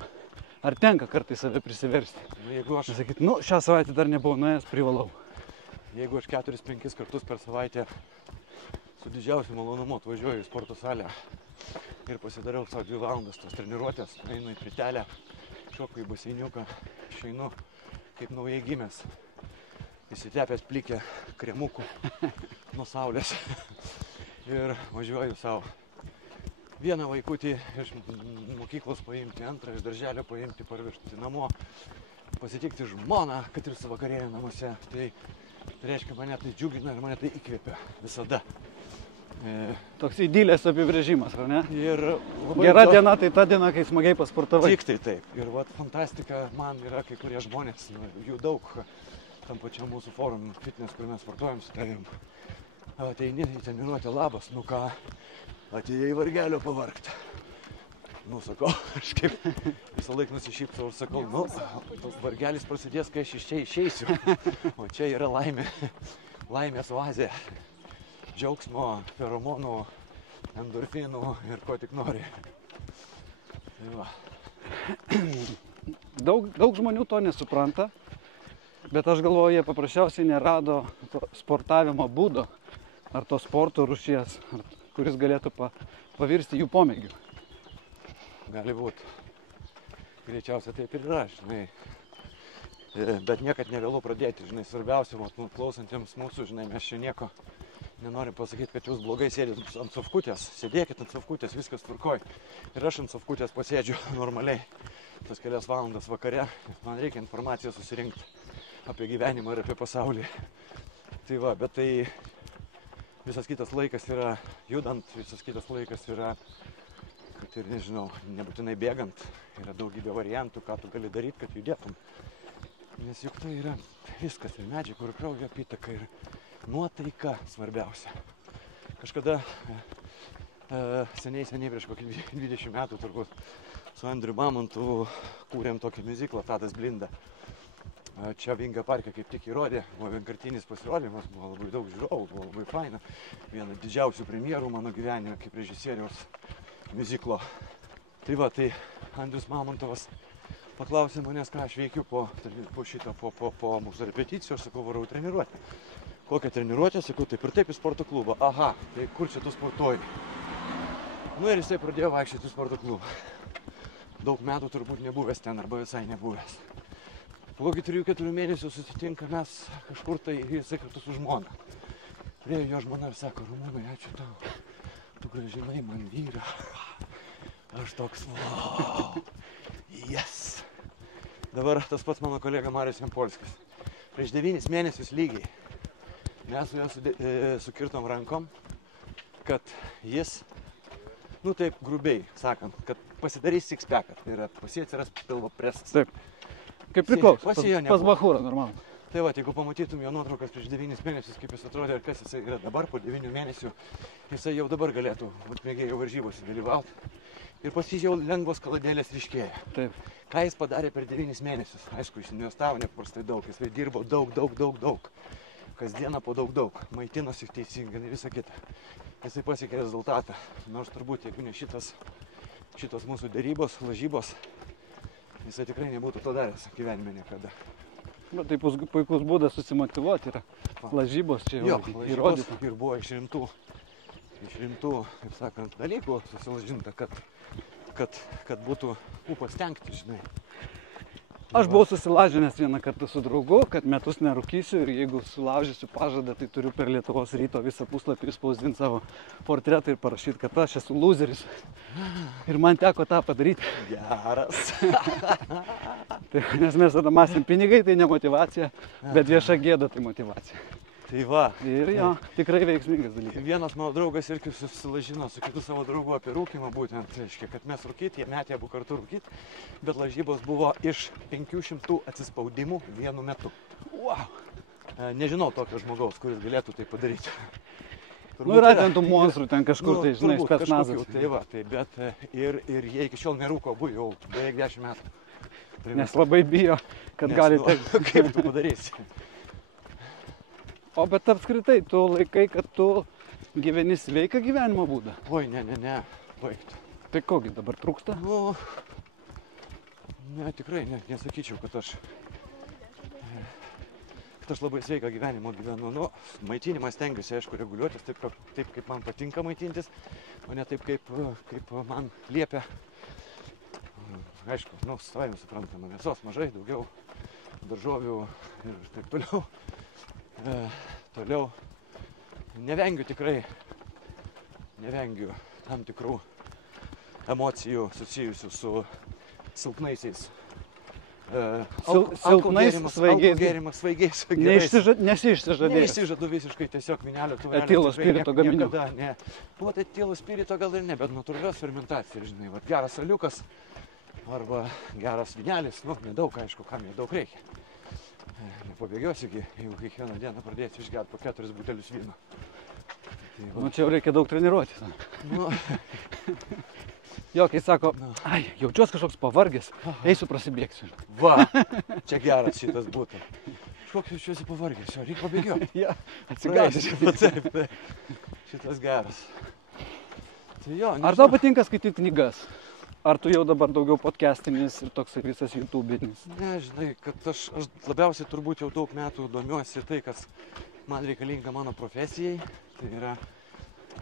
Ar tenka kartais save prisiversti? Jeigu aš Sakyti, šią savaitę dar nebuvau nuėjęs, privalau. Jeigu aš 4-5 kartus per savaitę su didžiausiu malonumu atvažiuoju į sporto salę ir pasidariau savo 2 valandas tos treniruotės, einu į pritelę, šoku į baseiniuką, išeinu kaip naujai gimęs, įsitepęs plikę kremukų nuo saulės ir važiuoju savo vieną vaikutį iš mokyklos paimti, antrą iš darželio paimti, parvežti namo, pasitikti žmoną, kad ir su vakarėlė namuose. Tai reiškia, mane tai džiugina ir mane tai įkvėpia visada. Toks idylės apibrėžimas, ar ne? Ir Gera diena tai ta diena, kai smagiai pasportavai. Tik tai taip. Ir fantastika man yra kai kurie žmonės, jų daug tam pačiam mūsų forum fitness, kur mes sportuojam su tavim. Ateini į treniruotę, labas, ką, atėjai vargelio pavargti. Sakau, aš kaip visą laiką nusišypsau ir sakau, vargelis prasidės, kai aš iš čia išeisiu. O čia yra laimės oazė. Džiaugsmo, feromonų, endorfinų ir ko tik nori. Tai va. Daug žmonių to nesupranta, bet aš galvoju, jie paprasčiausiai nerado to sportavimo būdo ar to sporto rūšies, kuris galėtų pavirsti jų pomėgiu. Gali būti. Greičiausia taip ir yra, žinai. Bet niekad nevėlu pradėti, žinai. Svarbiausia, klausantiems mūsų, žinai, mes čia nieko nenorim pasakyti, kad jūs blogai sėdit ant sofkutės. Sėdėkit ant sofkutės, viskas tvarkoj. Ir aš ant sofkutės pasėdžiu normaliai tas kelias valandas vakare. Man reikia informaciją susirinkti apie gyvenimą ir apie pasaulį. Tai va, bet tai visas kitas laikas yra judant, visas kitas laikas yra, kad ir nežinau, nebūtinai bėgant, yra daugybė variantų, ką tu gali daryti, kad judėtum. Nes juk tai yra viskas, ir medžiagų, ir kraujo apytaka, ir nuotaika svarbiausia. Kažkada seniai prieš kokį 20 metų turbūt su Andriu Mamontu kūrėm tokį miuziklą Tadas Blinda. Čia Vingio parke kaip tik įrodė, buvo vienkartinis pasirodymas, buvo labai daug žiūrovų, buvo labai faina. Viena didžiausių premjerų mano gyvenime kaip režisieriaus miuziklo. Tai va, tai Andrius Mamontovas paklausė manęs, ką aš veikiu po mūsų repeticijų, aš sakau, varau treniruotę. Kokią treniruotę, sakau, taip ir taip į sporto klubą. Aha, tai kur čia tu sportuoji? Ir jisai pradėjo vaikščioti į sporto klubą. Daug metų turbūt nebuvęs ten arba visai nebuvęs. Po kokį 3-4 mėnesių susitinka mes kažkur tai, jisai kartu su žmona. Priejo jo žmona ir sako, Ramūnai, ačiū tau. tu grąžinai man vyrą. Aš toks, wow, yes. Dabar tas pats mano kolega Marius Jampolskis. Prieš 9 mėnesius lygiai mes su juo sukirtom rankom, kad jis, nu taip grubiai sakant, kad pasidarys six-packą. Tai yra atsiras pilvo presas. Taip. Kaip priklauso, Pas jo pas nebuvo. bachūrą normalu. Tai va, jeigu pamatytum jo nuotraukas prieš 9 mėnesius, kaip jis atrodė ir kas jisai yra dabar po 9 mėnesių, jisai jau dabar galėtų mėgėjų varžybose dalyvauti. Ir pas jį jau lengvos kaladėlės ryškėja. Taip. Ką jis padarė per 9 mėnesius? Aišku, jis investavo nepaprastai daug, jisai dirbo daug. Kasdieną po daug. Maitinosi teisingai ir visą kitą. Jisai pasiekė rezultatą. Nors turbūt, jeigu ne šitos mūsų dėrybos, lažybos, jisai tikrai nebūtų to daręs gyvenime niekada. Bet tai puikus būdas susimotyvuoti yra. Lažybos čia Jo, jau lažybos įrodyta. ir buvo iš rimtų, kaip sakant, dalykų susilažinta, kad būtų ūpas stengti, žinai. Aš buvau susilažinęs vieną kartą su draugu, kad metus nerūkysiu ir jeigu sulaužysiu pažadą, tai turiu per Lietuvos Ryto visą puslapį išspausdinti savo portretą ir parašyti, kad aš esu loseris. Ir man teko tą padaryti. Geras. Tai, nes mes tada mąstėm, pinigai tai ne motyvacija, bet vieša gėda tai motyvacija. Tai va. Ir jo, tikrai veiksmingas dalykas. Vienas mano draugas irgi susilažino su kitu savo draugu apie rūkymą, būtent, reiškia, kad mes rūkyti, jie metė abu kartu rūkyti, bet lažybos buvo iš 500 atsispaudimų vienu metu. Wow. Nežinau tokio žmogaus, kuris galėtų tai padaryti. Nu yra ten tų monstrų, ten kažkur tai, žinai, specnazas. Tai va, tai bet ir jie iki šiol nerūko abu jau beveik 10 metų. Tai Nes labai bijo, kad gali taip. Kaip tu padarysi? O bet apskritai, tu laikai, kad tu gyveni sveiką gyvenimo būdą. Oi, ne, baigti. Tai kogi dabar trūksta? Nu, ne, tikrai nesakyčiau, kad aš labai sveiką gyvenimą gyvenu. Nu, maitinimas stengiuosi, aišku, reguliuotis taip, kaip man patinka maitintis, o ne taip, kaip man liepia. Aišku, nu, savai suprantama, mėsos mažai, daugiau daržovių ir taip toliau. Toliau nevengiu tam tikrų emocijų susijusių su silpnaisiais. Silpnais svaigiais. Neišsižadėjęs. Visiškai tiesiog vynelio tų Etilo spirito gaminių. Ne. Nu, tai etilo spirito gal ir ne, bet natūralios fermentacijos, žinai, vat, geras aliukas arba geras vynelis, nu, nedaug, aišku, kam jie daug reikia. Nepabėgiosiu, jeigu kiekvieną dieną pradėsiu išgerti po 4 butelius vyno. Tai Nu, čia jau reikia daug treniruoti. Nu, Jo, kai sako, ai, jaučiuosi kažkoks pavargęs, eisiu prasibėgsiu. va, čia geras šitas būtų. Kažkoks jaučiuosi pavargęs, jo, reikia pabėgioti. Ja, atsigausiu. Taip. Šitas geras. Tai jo, Ar tau patinka skaityti knygas? Ar tu jau dabar daugiau podcastinis ir toks visas YouTubinis? Ne, žinai, kad aš labiausiai turbūt jau daug metų domiuosi tai, kas man reikalinga mano profesijai. Tai yra,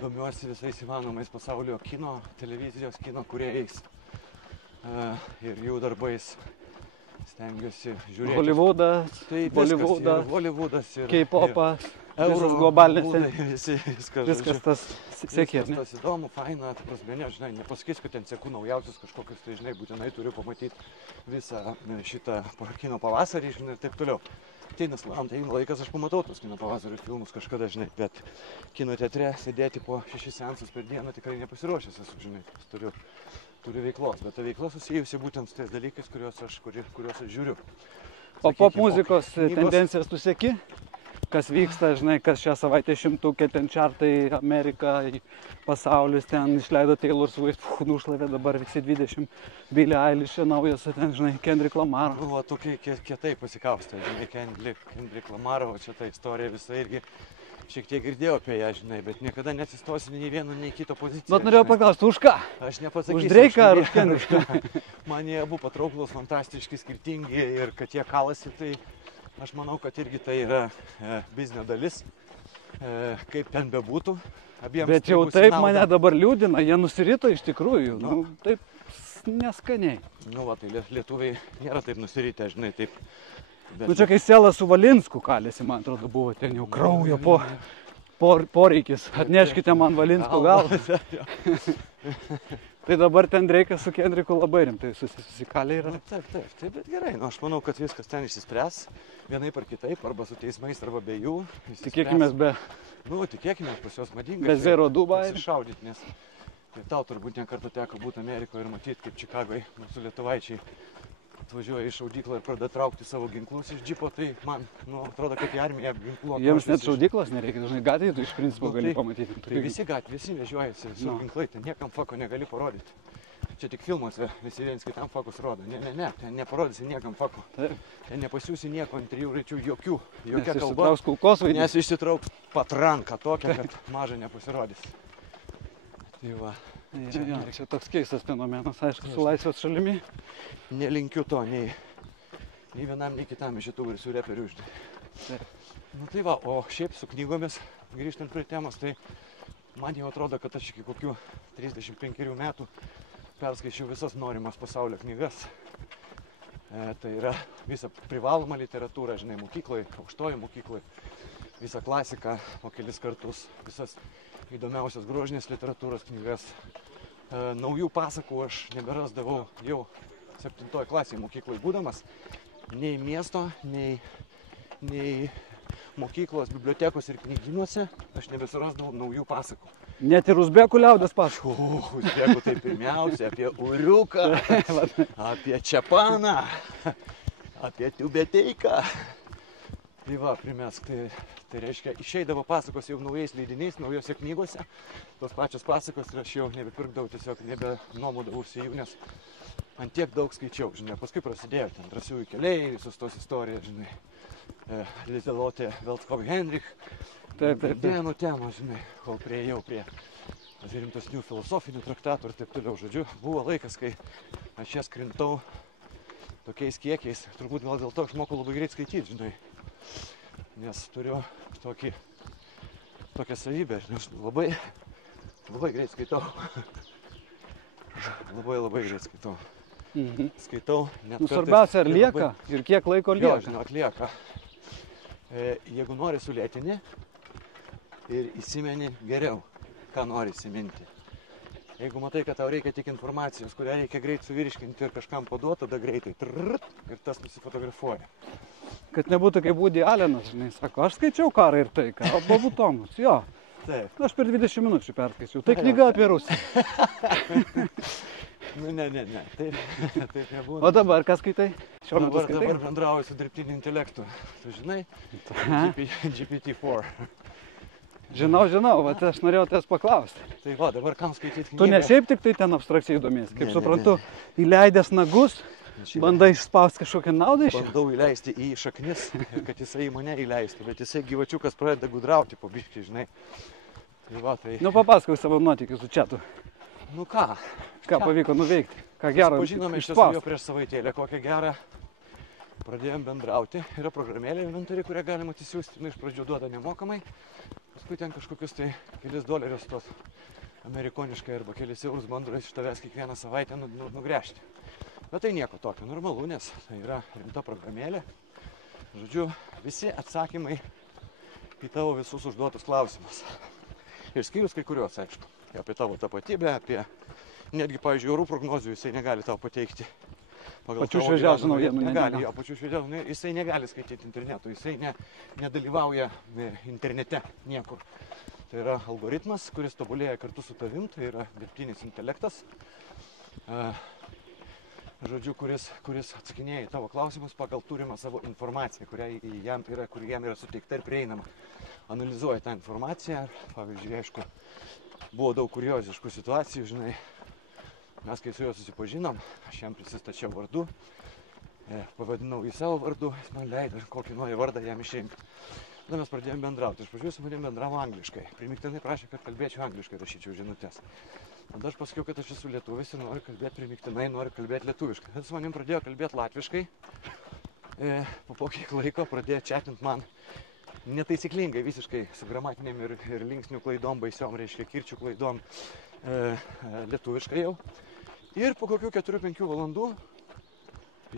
domiuosi visais įmanomais pasaulio kino, televizijos kino kūrėjais ir jų darbais. Stengiuosi žiūrėti. Hollywoodas, Hollywoodas ir K-popas, visas globalinis. Viskas tas sėkė. Tas įdomu, faina, ta prasme, ne, žinai, nepasakysiu, kad ten seku naujausius kažkokius, tai žinai, būtinai turiu pamatyti visą šitą kino pavasarį, žinai, ir taip toliau. Ateina laikas, aš pamatau tos kino pavasario filmus kažkada, žinai, bet kino teatre sėdėti po 6 seansus per dieną tikrai nepasiruošęs esu, žinai, turiu veiklos, bet ta veikla susijusi būtent su tais dalykais, kuriuos aš žiūriu. O pop muzikos tendencijas tu seki? Kas vyksta, žinai, kas šią savaitę šimtukė, ten čartai, Amerika, pasaulis, ten išleido Taylor Swift, nušlavė dabar visi 20, Billie Eilish, naujas, ten, žinai, Kendrick Lamar. Buvo tokie kietai pasikaustė, žinai, Kendrick Lamar, o čia ta istorija visa irgi šiek tiek girdėjau apie ją, žinai, bet niekada nesistosiu nei vieno, nei kito poziciją. Bet norėjau paklausti, už ką? Aš nepasakysiu. Už Drake'ą ar už Kendricką? Man jie abu patrauklus, fantastiški, skirtingi ir kad jie kalasi, tai aš manau, kad irgi tai yra biznio dalis, kaip ten bebūtų. Bet jau taip mane dabar liūdina, jie nusirito iš tikrųjų, nu, taip neskaniai. Nu, va, tai lietuviai nėra taip nusiritę, žinai, taip. Bet... Nu, čia kai Selas su Valinsku kalėsi, man atrodo, buvo ten jau kraujo po... poreikis. Atneškite man Valinsko galvą. Tai dabar ten Dreikas su Kendriku labai rimtai susikalė yra. Taip, bet gerai. Nu, aš manau, kad viskas ten išsispręs vienaip ar kitaip, arba su teismais, arba be jų. Tikėkimės be... Nu, tikėkimės pas jos madingai. Be zero Dubai. Šaudyti, nes tau turbūt nekartą teko būti Amerikoje ir matyti, kaip Čikagoje mūsų lietuvaičiai atvažiuoja į šaudyklą ir pradeda traukti savo ginklus iš džipo, tai man atrodo, kad į armiją ginkluotų. Jiems net šaudyklos nereikia, dažnai gatvėje tu iš principo gali pamatyti. Tai visi gatvė, visi vežiojasi su ginklai, ten niekam fako negali parodyti. Čia tik filmuose visi viens kitam fakus rodo. Ne, ten neparodysi niekam fako. Ten nepasiūsi nieko ant 3 raidžių, jokia kalba. Nes išsitrauks patranką tokią, kad maža nepasirodys. Tai va. Čia toks keistas fenomenas, aišku, su laisvės šalimi. Nelinkiu to nei vienam, nei kitam iš šitų garsių reperių uždė. Nu tai va, o šiaip su knygomis, grįžtant prie temos, tai man jau atrodo, kad aš iki kokių 35 metų perskaičiau visas norimas pasaulio knygas. Tai yra visa privaloma literatūra, žinai, mokykloje, aukštoje mokykloje, visą klasiką po kelis kartus, visas įdomiausias grožinės literatūros knygas. Naujų pasakų aš neberasdavau jau 7 klasėje mokykloje būdamas. Nei miesto, nei mokyklos, bibliotekos ir knygynuose aš nebesurasdavau naujų pasakų. Net ir uzbekų liaudės pasakų. Uzbekų tai pirmiausia apie uriuką, apie čepaną, apie tiubeteiką. Tai va, primesk, tai reiškia, išeidavo pasakos jau naujais leidiniais, naujose knygose. Tos pačios pasakos ir aš jau nebepirkdavau, tiesiog nebenuomodavausi jų, nes ant tiek daug skaičiau, žinai. Paskui prasidėjo ten Drąsiųjų keliai, visos tos istorijos, žinai. Lizelotė Veltskov Henrich. Dienų temos, žinai, kol priejau prie rimtesnių filosofinių traktatų ir taip toliau. Žodžiu, buvo laikas, kai aš jas krintau tokiais kiekiais. Turbūt gal dėl to išmokau labai greit skaityti, žinai. Nes turiu tokią savybę, nes labai greit skaitau. Labai greit skaitau. Skaitau net kartais. Svarbiausia, ar lieka ir kiek laiko lieka? Jo, žinok, lieka. Jeigu nori sulėtini ir įsimeni geriau, ką nori įsiminti. Jeigu matai, kad tau reikia tik informacijos, kurią reikia greit suvirškinti ir kažkam paduoti, tada greitai ir tas nusifotografuoja. Kad nebūtų kaip Woody Allenas, žinai, sako, aš skaičiau Karą ir taiką, o Bobu Tomus, jo. Taip. Aš per 20 minučių perskaičiau. Tai knyga apie Rusiją. Nu, ne. Taip nebūna. O dabar ką skaitai? Dabar bendrauju su dirbtiniu intelektu. Tu žinai? GPT-4. Žinau, bet aš norėjau tavęs paklausti. Tai va, dabar kam skaityti knygą? Tu ne šiaip tik tai ten abstrakčiai įdomiesi. Kaip suprantu, įleidęs nagus, bandai išspausti kažkokią naudą iš jo? Bandau įleisti į šaknis, kad jisai į mane įleistų, bet jisai gyvačiukas pradeda gudrauti po biškį, žinai. Tai va, tai... Nu, papasakau savo nuotykius su čiatu. Nu ką? Ką pavyko nuveikti? Ką gero pažinome iš tiesų jo prieš savaitėlę, kokią gerą. Pradėjom bendrauti. Yra programėlė inventoriai, kurią galima atsisiųsti. Nu, iš pradžių duoda nemokamai. Paskui ten kažkokius tai kelis dolerius tos amerikoniškai arba kelis eurus bando iš tavęs kiekvieną savaitę nugręžti. Bet tai nieko tokio, normalu, nes tai yra rimta programėlė. Žodžiu, visi atsakymai į tavo visus užduotus klausimus. Išskyrus kai kuriuos, aišku. Apie tavo tapatybę, apie netgi, pavyzdžiui, orų prognozių jisai negali tau pateikti. Pačių šviežiausių naujienų negali. Jo, pačių šviežiausių, jisai negali skaityti internetu, jisai nedalyvauja internete niekur. Tai yra algoritmas, kuris tobulėja kartu su tavim, tai yra dirbtinis intelektas. Žodžiu, kuris atsakinėja į tavo klausimus pagal turimą savo informaciją, kuri jam yra suteikta ir prieinama. Analizuoja tą informaciją, pavyzdžiui, aišku, buvo daug kurioziškų situacijų, žinai. Mes kai su juo susipažinom, aš jam prisistačiau vardu, pavadinau į savo vardu, jis man leido kokį nori vardą jam išrinkti. Tada mes pradėjome bendrauti. Iš pradžių su manim bendravo angliškai. Primiktinai prašė, kad kalbėčiau angliškai, rašyčiau žinutes. Tada aš pasakiau, kad aš esu lietuvis ir noriu kalbėti primiktinai, noriu kalbėti lietuviškai. Tada su manim pradėjo kalbėti latviškai. Po kiek laiko pradėjo chatint man netaisyklingai, visiškai su gramatinėm ir linksnių klaidom, baisiom, reiškia kirčių klaidom, lietuviškai jau. Ir po kokių 4-5 valandų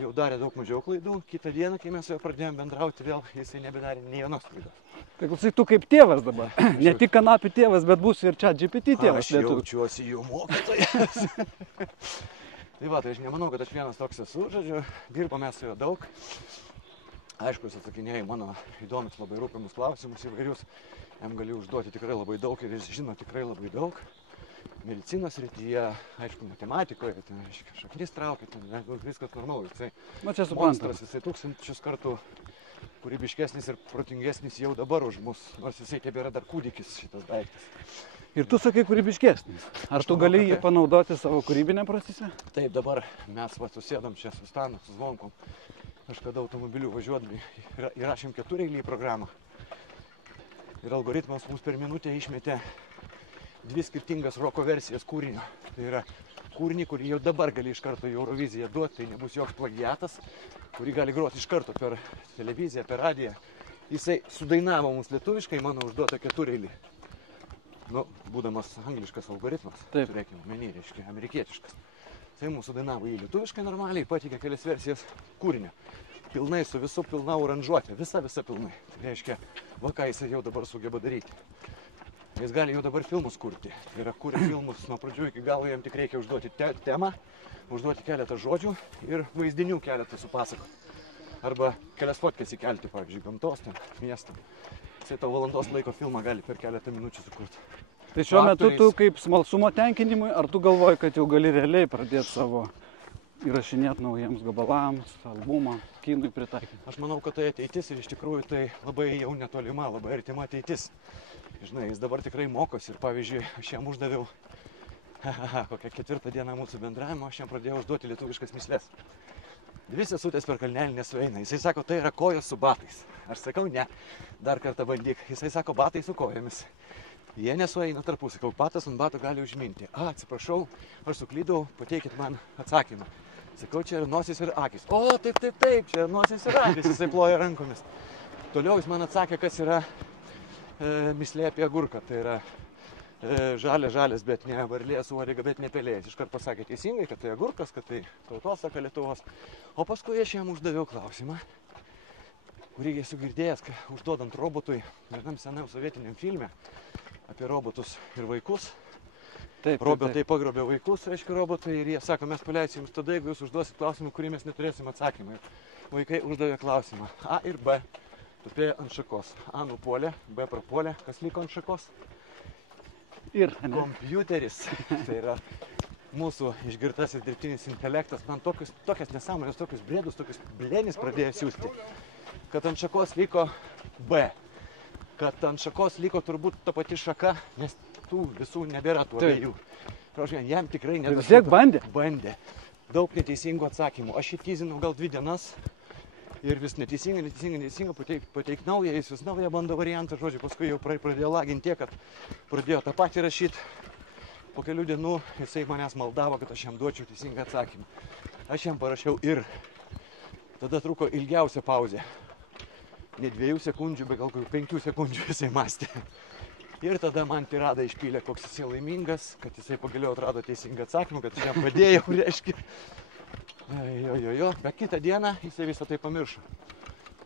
jau darė daug mažiau klaidų. Kitą dieną, kai mes su juo pradėjom bendrauti, vėl jisai nebedarė nei vienos klaidos. Tai klausai, tu kaip tėvas dabar. Ne tik kanapių tėvas, bet būsi ir čia GPT tėvas. Aš jaučiuosi jų mokytojas. Tai va, tai aš nemanau, kad aš vienas toks esu, žodžiu, dirbame su juo daug. Aišku, jis atsakinėja mano įdomius labai rūpimus klausimus įvairius. Jam gali užduoti tikrai labai daug ir jis žino tikrai labai daug. Medicinos srityje, aišku, matematikoje, ten šaknis traukia, ten viskas normalu. Jisai monstras, jisai 1000 kartų kūrybiškesnis ir protingesnis jau dabar už mus, nors jisai tebėra dar kūdikis šitas daiktas. Ir tu sakai kūrybiškesnis. Ar tu gali jį panaudoti savo kūrybinę procese? Taip, dabar mes susėdam čia su Stanu, su Zvonkom. Kažkada automobiliu važiuodami įrašėm 4-eilį programą. Ir algoritmas mums per minutę išmetė 2 skirtingas roko versijas kūrinio. Tai yra kūrinį, kurį jau dabar gali iš karto į Euroviziją duoti, tai nebus joks plagiatas, kurį gali groti iš karto per televiziją, per radiją. Jisai sudainavo mums lietuviškai, mano užduota 4-eilį. Nu, būdamas angliškas algoritmas, turėkime omeny, reiškia, amerikietiškas. Tai mūsų dainavo jį lietuviškai normaliai, pateikė kelias versijas kūrinio. Pilnai su visu pilna oranžuotė, visa pilnai. Tai reiškia, va ką jisai jau dabar sugeba daryti. Jis gali jau dabar filmus kurti. Tai yra, kuria filmus nuo pradžių iki galo, jam tik reikia užduoti temą, užduoti keletą žodžių ir vaizdinių keletą supasakoti. Arba kelias fotkes įkelti, pavyzdžiui, gamtos, ten, miestam. Jisai to valandos laiko filmą gali per keletą minučių sukurti. Tai šiuo metu tu kaip smalsumo tenkinimui, ar tu galvoji, kad jau gali realiai pradėti savo įrašinėti naujiems gabalams, albumą, kinui pritaikyti? Aš manau, kad tai ateitis ir iš tikrųjų tai labai jau netolima, labai artima ateitis. Žinai, jis dabar tikrai mokosi ir pavyzdžiui, aš jam uždaviau kokią 4 dieną mūsų bendravimo, aš jam pradėjau užduoti lietuviškas mįsles. 2 sesutės per kalnelį nesueina. Jisai sako, tai yra kojos su batais. Aš sakau, ne, dar kartą bandyk. Jisai sako, batai su kojomis. Jie nesueina tarpusai, kol batas ant bato gali užminti. Atsiprašau, aš suklydau, pateikit man atsakymą. Sakau, čia yra nosis ir akis. O, taip, čia yra nosis ir akis. Jisai ploja rankomis. Toliau jis man atsakė, kas yra mįslė apie agurką. Tai yra žalias, bet ne varlės uodega, bet ne pelėjas. Iškart pasakė teisingai, kad tai agurkas, kad tai tautosaka Lietuvos. O paskui aš jam uždaviau klausimą, kurį esu girdėjęs, užduodant robotui vienam senam sovietiniam filme apie robotus ir vaikus. Robotai pagrobė vaikus, reiškia robotai, ir jie sako, mes paleisim jums tada, jeigu jūs užduosit klausimą, kurį mes neturėsim atsakymą. Vaikai uždavė klausimą. A ir B tupėjo ant šakos. A nupuolė, B prapuolė, kas liko ant šakos? Ir kompiuteris. Tai yra mūsų išgirtasis dirbtinis intelektas. Man tokias nesąmonės, tokius brėdus, tokius blėnis pradėjo siųsti. Kad ant šakos liko B. Kad ant šakos liko turbūt ta pati šaka, nes tų visų nebėra tų abiejų. Jam tikrai nedavė. Vis tiek bandė? Bandė. Daug neteisingų atsakymų. Aš jį tyzinau gal 2 dienas. Ir vis neteisinga, pateik naują, jis vis naują bando variantą, žodžiu, paskui jau pradėjo laginti tiek, kad pradėjo tą patį rašyti. Po kelių dienų jisai manęs maldavo, kad aš jam duočiau teisingą atsakymą. Aš jam parašiau ir. Tada truko ilgiausia pauzė. Ne 2 sekundžių, bet gal 5 sekundžių jisai mąstė. Ir tada man tiradą išpylė, koks jisai laimingas, kad jisai pagaliau atrado teisingą atsakymą, kad jam padėjau, reiškia. Bet kitą dieną jisai visą tai pamiršo.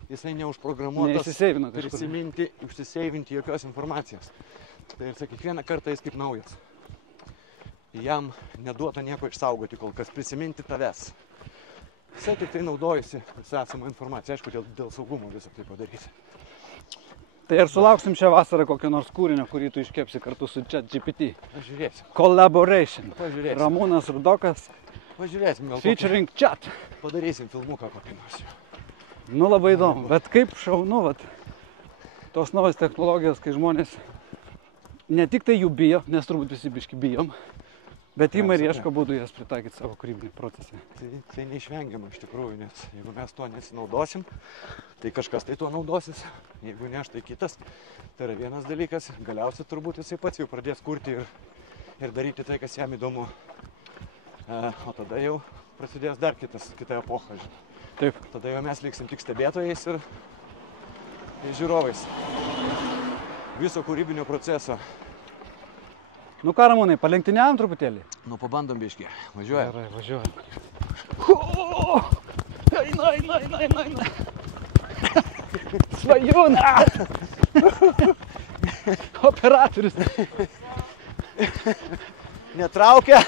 Jisai neužprogramuotas prisiminti, užsiseivinti jokios informacijos. Tai ir kiekvieną kartą jis kaip naujas. Jam neduota nieko išsaugoti kol kas, prisiminti tavęs. Jisai tik tai naudojasi visą esamą informaciją, aišku, dėl saugumo visą tai padaryti. Tai ar sulauksim šią vasarą kokio nors kūrinio, kurį tu iškepsi kartu su ChatGPT? Pažiūrėsim. Collaboration. Pažiūrėsim. Ramūnas Rudokas. Pažiūrėsim, gal featuring chat. Padarysim filmuką kokį nors. Nu labai įdomu, bet kaip šaunu, tos naujos technologijos, kai žmonės ne tik tai jų bijo, nes turbūt visi biški bijom, bet ima ir ieško būdų jas pritaikyti savo kūrybinį procesą. Tai neišvengiama iš tikrųjų, nes jeigu mes tuo nesinaudosim, tai kažkas tai tuo naudosis, jeigu ne aš, tai kitas. Tai yra vienas dalykas, galiausiai turbūt jisai pats jau pradės kurti ir daryti tai, kas jam įdomu. O tada jau prasidės dar kita epocha. Taip. Tada jau mes liksim tik stebėtojais ir žiūrovais viso kūrybinio proceso. Nu ką, Ramūnai, palenktyniavom truputėlį? Nu, pabandom biškį. Važiuojam. Gerai, važiuojam. Eina. Svajūna. Operatorius. Netraukia.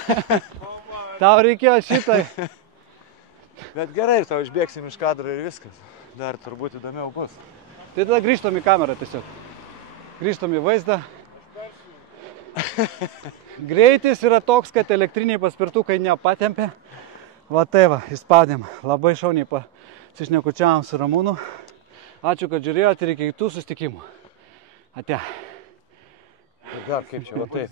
Tau reikėjo šitai. Bet gerai, tau išbėgsim iš kadro ir viskas. Dar turbūt įdomiau bus. Tai tada grįžtam į kamerą tiesiog. Grįžtam į vaizdą. Greitis yra toks, kad elektriniai paspirtukai nepatempė. Va tai va, įspaudėm. Labai šauniai pasišnekučiavom su Ramūnu. Ačiū, kad žiūrėjote ir iki kitų susitikimų. Ate. Dar kaip čia, va taip.